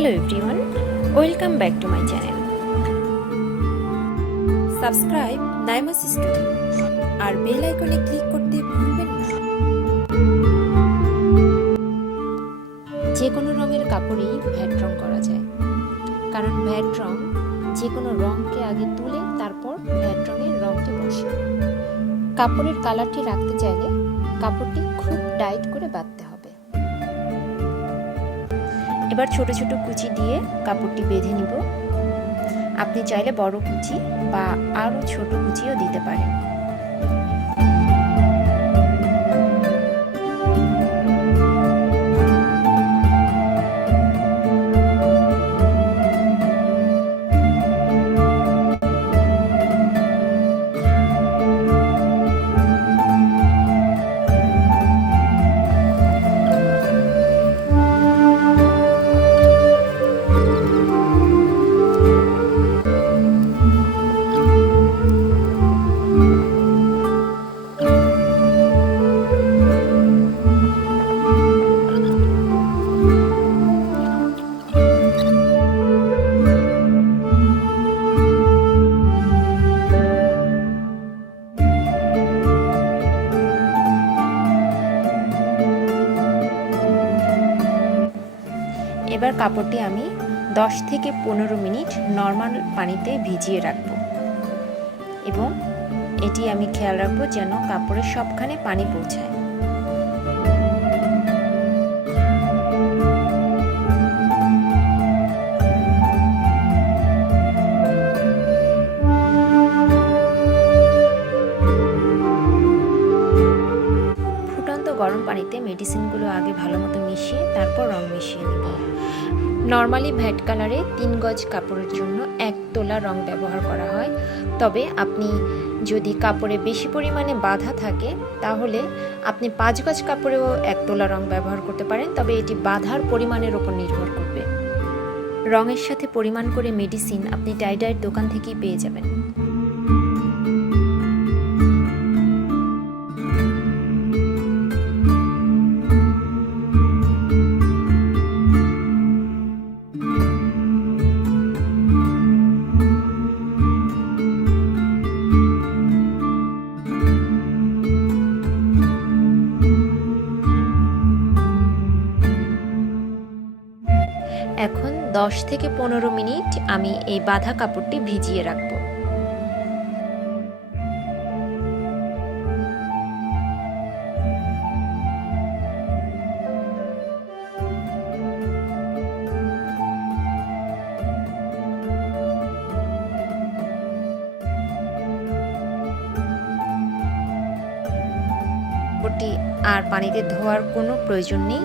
Hello everyone welcome back to my channel subscribe Naimas studio R bell আইকনে click করতে ভুলবেন না। যে কোনো রঙের কাপড়েই ভ্যাট রং করা যায়। কারণ ভ্যাট রং যে কোনো রঙকে আগে তুলে তারপর ভ্যাট রঙের রঙটি বসে কাপড়ের কালারটি রাখতে চাইলে কাপড়টি খুব টাইট করে বাঁধতে হবে এবার ছোট ছোট কুচি দিয়ে কাপড়টি বেঁধে নিব। আপনি চাইলে বড় কুচি বা আরও ছোট কুচিও দিতে পারেন। এবার কাপড়টি আমি 10 থেকে পনেরো মিনিট নর্মাল পানিতে ভিজিয়ে রাখব। এবং এটি আমি খেয়াল রাখব যেন কাপড়ের সবখানে পানি পৌঁছায়। পানিতে মেডিসিনগুলো আগে ভালো মতো মিশিয়ে তারপর রং মিশিয়ে নেব। নর্মালি ভ্যাট কালারে তিন গজ কাপড়ের জন্য এক তোলা রং ব্যবহার করা হয়। তবে আপনি যদি কাপড়ে বেশি পরিমাণে বাধা থাকে, তাহলে আপনি পাঁচ গজ কাপড়েও এক তোলা রং ব্যবহার করতে পারেন, তবে এটি বাধার পরিমাণের ওপর নির্ভর করবে। রঙের সাথে পরিমাণ করে মেডিসিন আপনি টাইডাইয়ের দোকান থেকেই পেয়ে যাবেন। এখন 10 থেকে পনেরো মিনিট আমি এই বাঁধা কাপড়টি ভিজিয়ে রাখব। আর পানিতে ধোয়ার কোনো প্রয়োজন নেই।